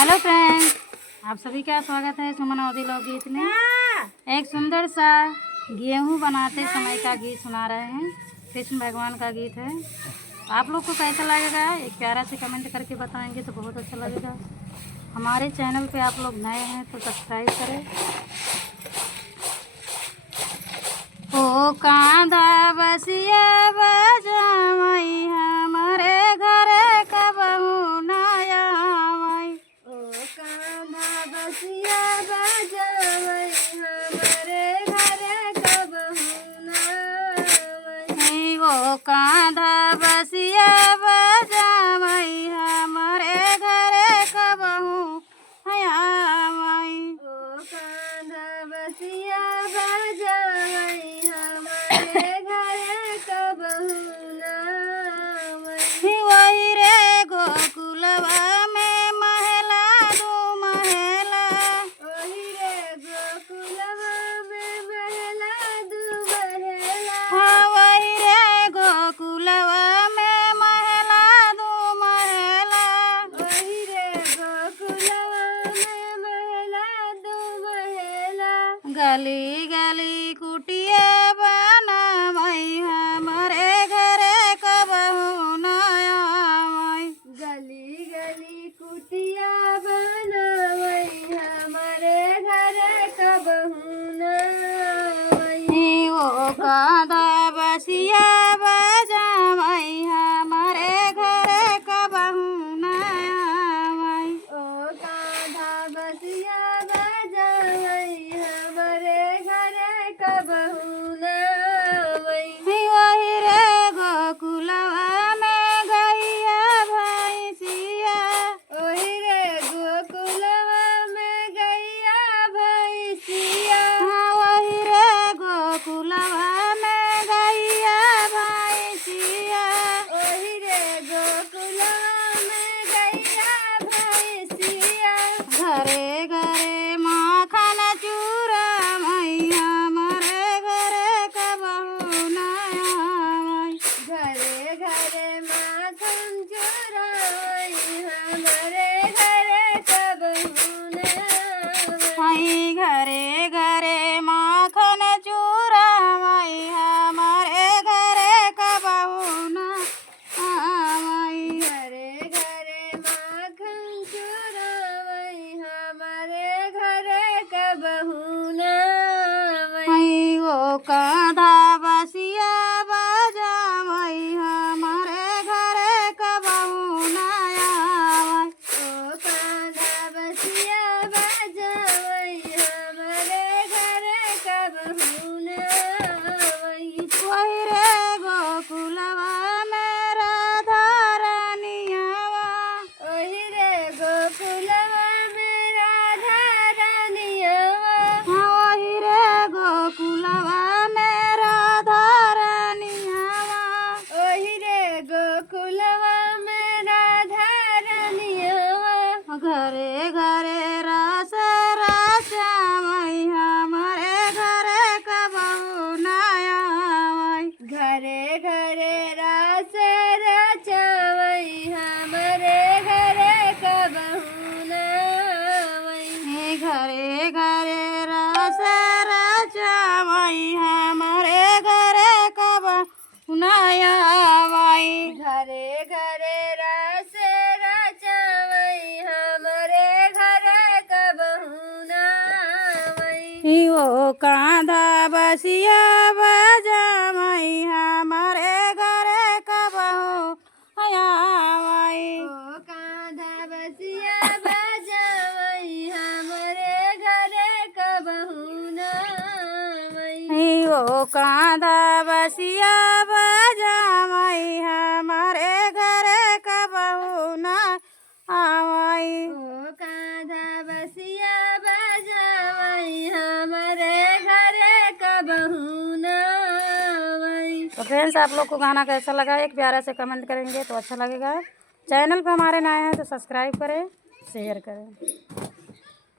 Hello friends, आप सभी का स्वागत है सुमन अवधि लोकगीत में। एक सुंदर सा गेहूं बनाते समय का गीत सुना रहे हैं। कृष्ण भगवान का गीत है। आप लोग को कैसा लगेगा एक प्यारा से कमेंट करके बताएंगे तो बहुत अच्छा लगेगा। हमारे चैनल पे आप लोग नए हैं तो सब्सक्राइब करें। ओ कांदा बसिया बजावई हमारे घरे कबहू न आवई। ओ कांधा बसिया बजावई हमारे घरे कबहू न आवई। ओ कांधा बसिया बजावई हमारे घरे कबहू न आवई। ओ कांधा बसिया बजावई हमारे घरे कबहू न आवई। वही रे गोकुलवा में महला दू महला। ओही रे गोकुलवा में महला दू महला। हाँ वही रे गोकुलवा में महला दू महला। ओही रे गोकुलवा में महला दू महला। गली गली कुटिया बनावई हमारे घरे कबहू न आवई। गली गली कुटिया बनावई हमारे घरे कबहू न आवई। ओ कांधा बसिया बजावई हमारे घरे कबहू न आवई। ओ कांधा बसिया बजावई हमारे घरे कबहू न आवई। वही रे गोकुलवा में गैया भैंसिया। ओही रे गोकुलवा में गैया भैंसिया। हाँ वही रे गोकुलवा में गैया भैंसिया। ओही रे गोकुलवा में गैया भैंसिया। घरे घरे माखन चूरावई हमारे घरे कबहू न आवई। घरे घरे माखन चुरावई हमारे घरे कबहू न आवई। घरे घरे माखन चूरावई हमारे घरे कबहू न आवई। घरे घरे माखन चुरावई हमारे घरे कबहू न आवई। ओ कांधा बसिया बजावई हमारे घरे कबहू न आवई। ओ कांधा बसिया बजावई हमारे घरे कबहू न आवई। वही रे गोकुलवा में राधा रानियावा। ओही रे गोकुलवा में राधा रानियावा। हाँ वही रे गोकुलवा में राधा रानियावा। ओही रे गोकुलवा में राधा रानियावा। घरे घरे रस रचावई हमारे घरे कबहू न आवई। घरे घरे रास रचावई हमारे घरे कबहू न आवई। घरे घरे रस रचावई हमारे घरे कबहू न आवई। घरे घरे रास रचावई हमारे घरे कबहू न आवई। ओ कांधा बसिया बजावई हमारे घरे कबहू न आवई। ओ कांधा बसिया बजावई हमारे घरे कबहू न आवई। ओ कांधा बसिया बजावई हमारे घरे कबहू न आवई। ओ कांधा बसिया बजावई हमारे घरे कबहू न आवई। तो फ्रेंड्स, आप लोग को गाना कैसा लगा एक प्यारा से कमेंट करेंगे तो अच्छा लगेगा। चैनल पर हमारे नए हैं तो सब्सक्राइब करें, शेयर करें।